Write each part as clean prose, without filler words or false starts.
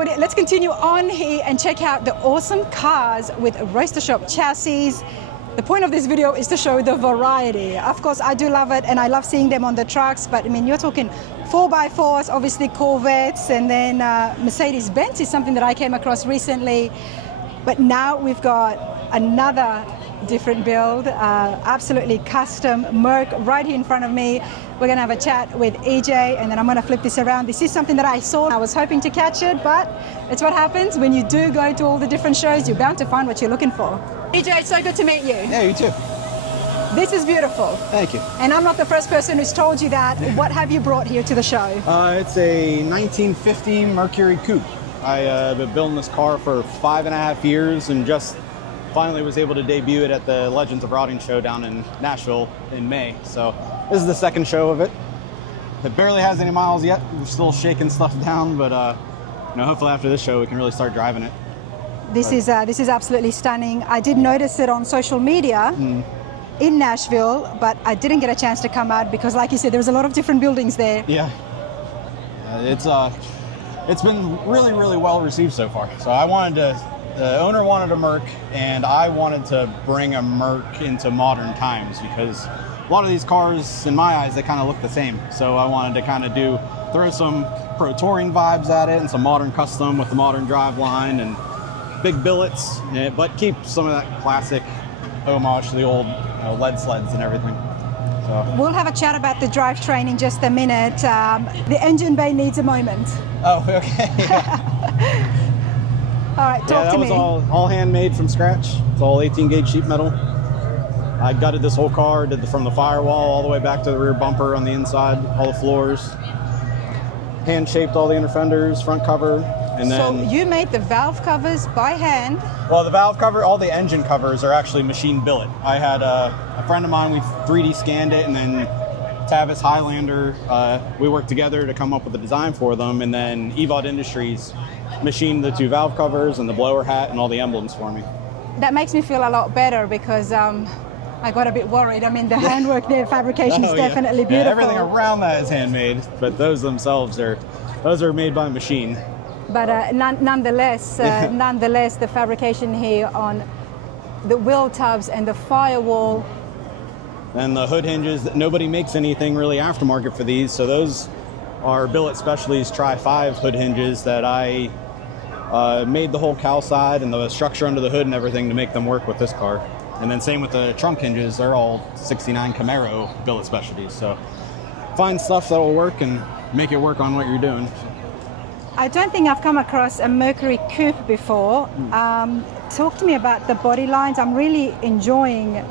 everybody, let's continue on here and check out the awesome cars with Roadster Shop chassis. The point of this video is to show the variety. Of course, I do love it, and I love seeing them on the trucks, but I mean, you're talking 4x4s, obviously Corvettes, and then Mercedes-Benz is something that I came across recently. But now we've got another different build, absolutely custom Merc right here in front of me. We're gonna have a chat with EJ, and then I'm gonna flip this around. This is something that I saw. I was hoping to catch it, but it's what happens when you do go to all the different shows. You're bound to find what you're looking for. EJ, it's so good to meet you. Yeah, you too. This is beautiful. Thank you. And I'm not the first person who's told you that. What have you brought here to the show? It's a 1950 Mercury Coupe. I've been building this car for 5.5 years and just finally was able to debut it at the Legends of Rotting show down in Nashville in May. So this is the second show of it. It barely has any miles yet. We're still shaking stuff down, but hopefully after this show we can really start driving it. This is absolutely stunning. I did notice it on social media in Nashville, but I didn't get a chance to come out because, like you said, there was a lot of different buildings there. Yeah, it's been really, really well received so far. So the owner wanted a Merc, and I wanted to bring a Merc into modern times because a lot of these cars, in my eyes, they kind of look the same. So I wanted to kind of throw some pro touring vibes at it and some modern custom with the modern driveline and big billets, but keep some of that classic homage to the old lead sleds and everything. So we'll have a chat about the drivetrain in just a minute. The engine bay needs a moment. Oh, okay. Yeah. All right, talk to me. That was all handmade from scratch. It's all 18 gauge sheet metal. I gutted this whole car, did from the firewall all the way back to the rear bumper on the inside, all the floors. Hand shaped all the inner fenders, front cover, and then. So you made the valve covers by hand? Well, the valve cover, all the engine covers are actually machine billet. I had a friend of mine, we 3D scanned it, and then Tavis Highlander, we worked together to come up with a design for them, and then EVOD Industries machined the 2 valve covers and the blower hat and all the emblems for me. That makes me feel a lot better because I got a bit worried. I mean, the handwork there, fabrication is definitely beautiful. Yeah, everything around that is handmade, but those themselves are made by machine. But nonetheless, the fabrication here on the wheel tubs and the firewall. And the hood hinges, nobody makes anything really aftermarket for these, so those are Billet Specialties Tri-5 hood hinges that I made the whole cowl side and the structure under the hood and everything to make them work with this car. And then same with the trunk hinges, they're all 69 Camaro Billet Specialties. So find stuff that will work and make it work on what you're doing. I don't think I've come across a Mercury Coupe before. Talk to me about the body lines. I'm really enjoying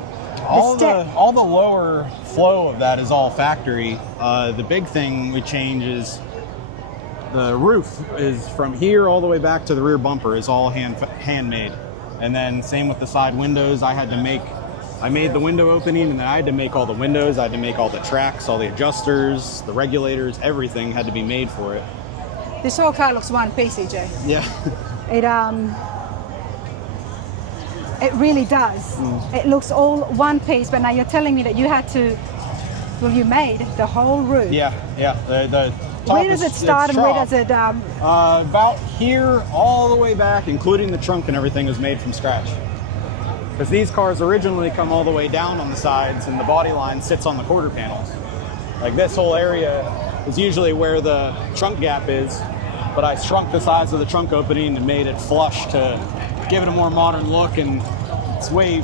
all the lower flow of that is all factory. The big thing we change is the roof is from here all the way back to the rear bumper is all handmade. And then same with the side windows. I made the window opening, and then I had to make all the windows. I had to make all the tracks, all the adjusters, the regulators, everything had to be made for it. This whole car looks one piece, EJ. Yeah. It really does. It looks all one piece, but now you're telling me that you had to, you made the whole roof. Yeah. The top where does it start and where does it? About here, all the way back, including the trunk and everything, is made from scratch. Because these cars originally come all the way down on the sides, and the body line sits on the quarter panels. Like this whole area is usually where the trunk gap is, but I shrunk the size of the trunk opening and made it flush to give it a more modern look, and it's way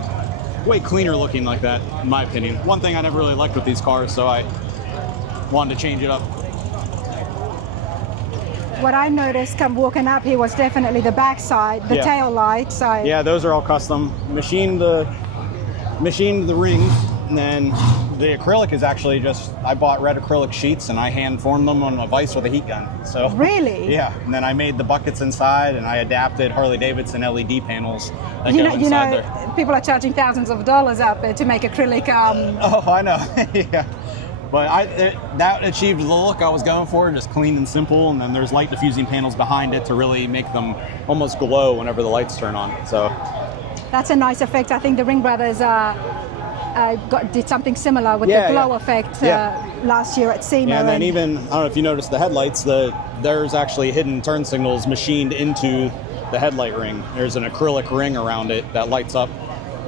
cleaner looking like that, in my opinion. One thing I never really liked with these cars, so I wanted to change it up. What I noticed come walking up here was definitely the backside, the tail light. So yeah, those are all custom. Machined the rings, and then the acrylic is actually just, I bought red acrylic sheets and I hand formed them on a vise with a heat gun. So really? Yeah, and then I made the buckets inside, and I adapted Harley Davidson LED panels that you go know, inside there. People are charging thousands of dollars out there to make acrylic. Oh, I know. Yeah. But that achieved the look I was going for, just clean and simple, and then there's light diffusing panels behind it to really make them almost glow whenever the lights turn on. So that's a nice effect. I think the Ring Brothers did something similar with Yeah, the glow yeah. effect Yeah. last year at SEMA. Yeah, and then even, I don't know if you noticed the headlights, there's actually hidden turn signals machined into the headlight ring. There's an acrylic ring around it that lights up.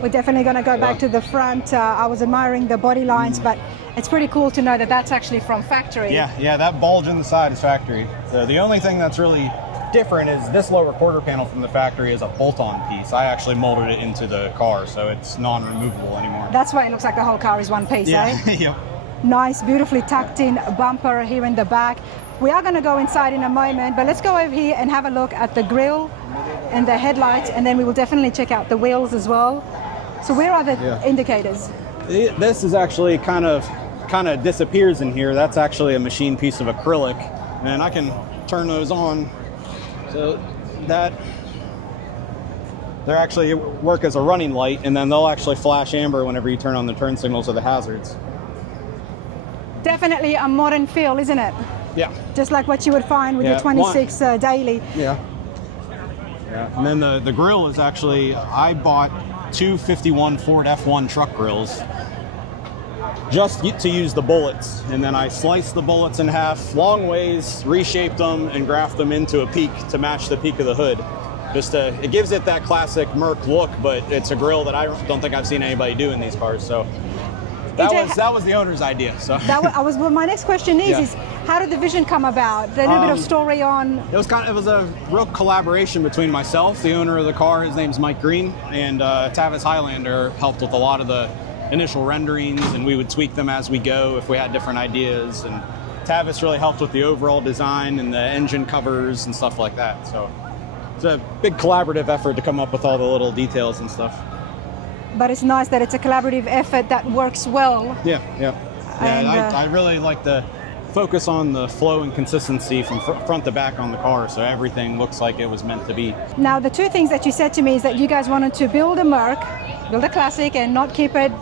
We're definitely going to go back to the front. I was admiring the body lines, but it's pretty cool to know that that's actually from factory. Yeah, that bulge in the side is factory. So the only thing that's really different is this lower quarter panel from the factory is a bolt-on piece. I actually molded it into the car, so it's non-removable anymore. That's why it looks like the whole car is one piece, Yeah, eh? yep. Nice, beautifully tucked in bumper here in the back. We are going to go inside in a moment, but let's go over here and have a look at the grille and the headlights, and then we will definitely check out the wheels as well. So where are the indicators? This is actually kind of disappears in here. That's actually a machined piece of acrylic, and I can turn those on. So that they actually work as a running light, and then they'll actually flash amber whenever you turn on the turn signals or the hazards. Definitely a modern feel, isn't it? Yeah. Just like what you would find with your 26 daily. Yeah. And then the grill is actually, I bought 2 51 Ford F1 truck grills just to use the bullets, and then I sliced the bullets in half long ways, reshaped them, and graphed them into a peak to match the peak of the hood. It gives it that classic Merc look, but it's a grill that I don't think I've seen anybody do in these cars. So that was the owner's idea. So well, my next question is how did the vision come about? A little bit of story on. It was a real collaboration between myself, the owner of the car, his name's Mike Green, and Tavis Highlander helped with a lot of the initial renderings, and we would tweak them as we go if we had different ideas. And Tavis really helped with the overall design and the engine covers and stuff like that. So it's a big collaborative effort to come up with all the little details and stuff. But it's nice that it's a collaborative effort that works well. Yeah. And I really like to focus on the flow and consistency from front to back on the car, so everything looks like it was meant to be. Now, the two things that you said to me is that you guys wanted to build a Merc, build a classic, and not keep it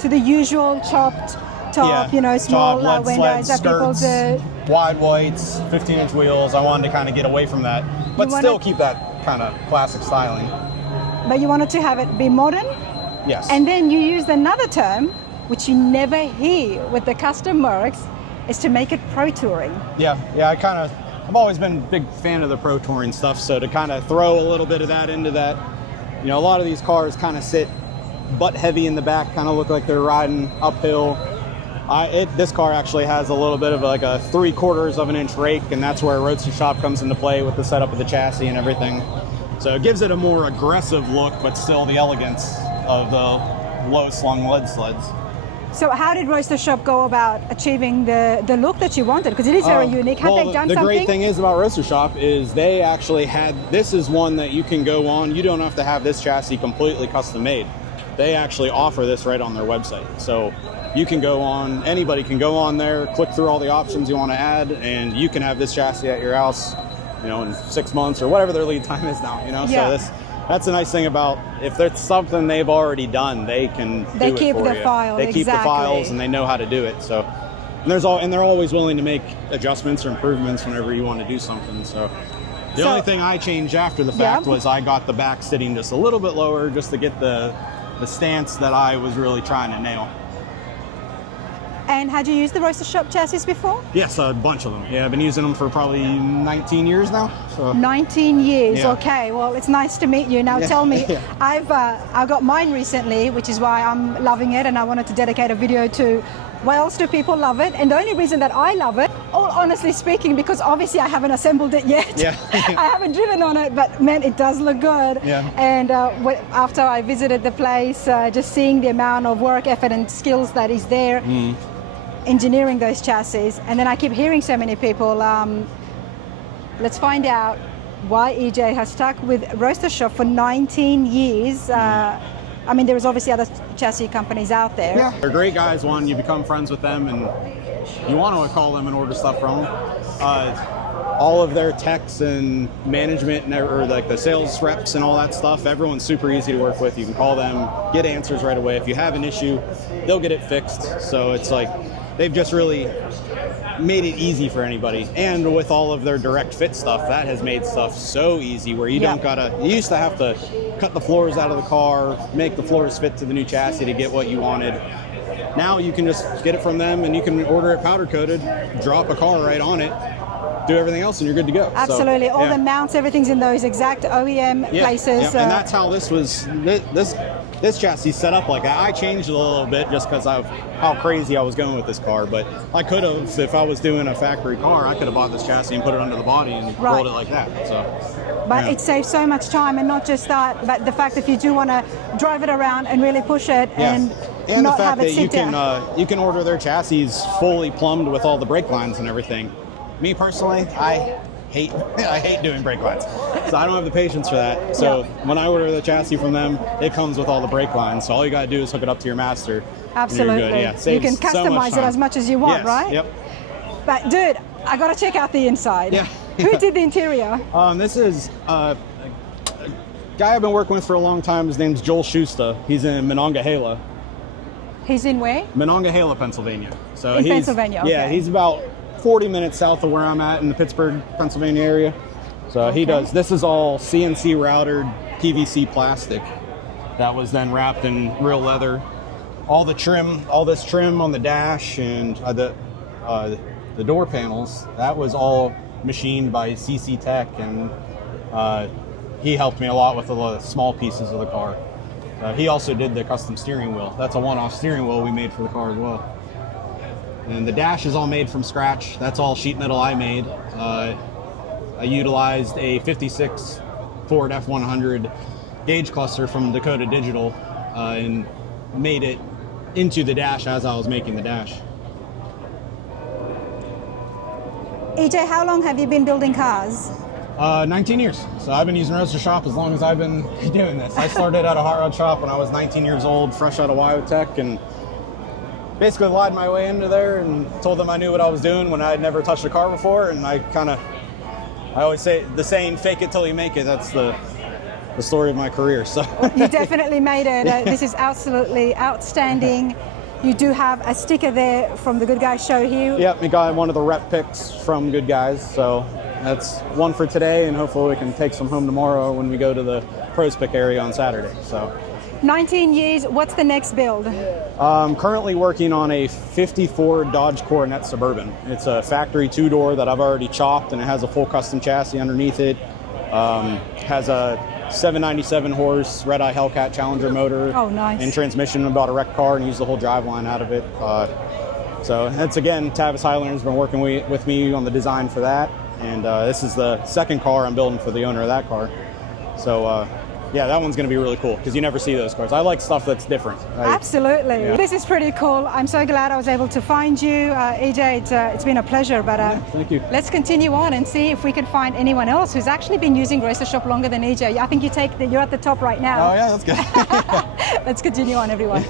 to the usual chopped top, small top, windows that people do. Wide whites, 15-inch wheels. I wanted to kind of get away from that, but still keep that kind of classic styling. But you wanted to have it be modern? Yes. And then you used another term, which you never hear with the custom Mercs, is to make it pro touring. Yeah, I've always been a big fan of the pro touring stuff, so to kind of throw a little bit of that into that, a lot of these cars kind of sit butt heavy in the back, kind of look like they're riding uphill. This car actually has a little bit of like a 3/4 of an inch rake, and that's where Roadster Shop comes into play with the setup of the chassis and everything. So it gives it a more aggressive look, but still the elegance of the low slung lead sleds. So how did Roadster Shop go about achieving the look that you wanted? Because it is very unique. Have they done something? The great thing is about Roadster Shop is they actually this is one that you can go on. You don't have to have this chassis completely custom made. They actually offer this right on their website. So you can go on, anybody can go on there, click through all the options you want to add, and you can have this chassis at your house, in 6 months or whatever their lead time is now, Yeah. So that's the nice thing about, if it's something they've already done, they can do it for you. They keep the file, They keep the files and they know how to do it. So, and they're always willing to make adjustments or improvements whenever you want to do something. So, the only thing I changed after the fact was I got the back sitting just a little bit lower, just to get the stance that I was really trying to nail. And had you used the Roadster Shop chassis before? Yes, a bunch of them. Yeah, I've been using them for probably 19 years now. So. 19 years, Yeah. okay. Well, it's nice to meet you. Now tell me, I got mine recently, which is why I'm loving it, and I wanted to dedicate a video to why else do people love it. And the only reason that I love it, honestly speaking, because obviously I haven't assembled it yet. Yeah. I haven't driven on it, but man, it does look good. Yeah. And after I visited the place, just seeing the amount of work, effort, and skills that is there, engineering those chassis, and then I keep hearing so many people, let's find out why EJ has stuck with Roadster Shop for 19 years. I mean, there's obviously other chassis companies out there. Yeah, they're great guys. One, you become friends with them and you want to call them and order stuff from them. All of their techs and management or like the sales reps and all that stuff, everyone's super easy to work with. You can call them, get answers right away. If you have an issue, they'll get it fixed. So it's like they've just really made it easy for anybody. And with all of their direct fit stuff, that has made stuff so easy where you don't gotta, you used to have to cut the floors out of the car, make the floors fit to the new chassis to get what you wanted. Now you can just get it from them and you can order it powder coated, drop a car right on it, do everything else, and you're good to go. Absolutely. So, all the mounts, everything's in those exact OEM places. And that's how this was, this chassis set up like that. I changed it a little bit just because of how crazy I was going with this car, but I could have, if I was doing a factory car, I could have bought this chassis and put it under the body and rolled it like that. So, but it saves so much time, and not just that, but the fact that if you do want to drive it around and really push it and not the fact have it that sit down. you can order their chassis fully plumbed with all the brake lines and everything. Me personally, I hate doing brake lines, so I don't have the patience for that. So when I order the chassis from them, it comes with all the brake lines. So all you gotta do is hook it up to your master. Absolutely. And you're good. Yeah, you can customize it as much as you want, right? Yep. But dude, I gotta check out the inside. Yeah. Who did the interior? This is a guy I've been working with for a long time. His name's Joel Schuster. He's in Monongahela. He's in where? Monongahela, Pennsylvania. So in Pennsylvania, okay. Yeah, he's about 40 minutes south of where I'm at in the Pittsburgh, Pennsylvania area. So he does, this is all CNC routed PVC plastic that was then wrapped in real leather. All the trim, all this trim on the dash and the door panels, that was all machined by CC Tech, and he helped me a lot with the small pieces of the car. He also did the custom steering wheel. That's a one-off steering wheel we made for the car as well. And the dash is all made from scratch. That's all sheet metal I made. I utilized a 56 Ford F100 gauge cluster from Dakota Digital and made it into the dash as I was making the dash. EJ, how long have you been building cars? 19 years. So I've been using Roadster Shop as long as I've been doing this. I started at a hot rod shop when I was 19 years old, fresh out of Wyotech, and basically lied my way into there and told them I knew what I was doing when I had never touched a car before. And I always say the saying, fake it till you make it. That's the story of my career. So you definitely made it. This is absolutely outstanding. You do have a sticker there from the Good Guys show here. Yep, we got one of the rep picks from Good Guys. So that's one for today, and hopefully we can take some home tomorrow when we go to the Pros Pick area on Saturday. So 19 years, what's the next build? I'm currently working on a 54 Dodge Coronet Suburban. It's a factory two-door that I've already chopped, and it has a full custom chassis underneath it. Has a 797 horse Red Eye Hellcat Challenger motor. Oh, nice. And transmission. About a wrecked car and use the whole drive line out of it. So that's, again, Tavis Highlander's been working with me on the design for that. And this is the second car I'm building for the owner of that car. So yeah, that one's going to be really cool because you never see those cars. I like stuff that's different. Absolutely. Yeah. This is pretty cool. I'm so glad I was able to find you. EJ, it's been a pleasure. But thank you. Let's continue on and see if we can find anyone else who's actually been using Roadster Shop longer than EJ. I think you're at the top right now. Oh, yeah, that's good. Let's continue on, everyone.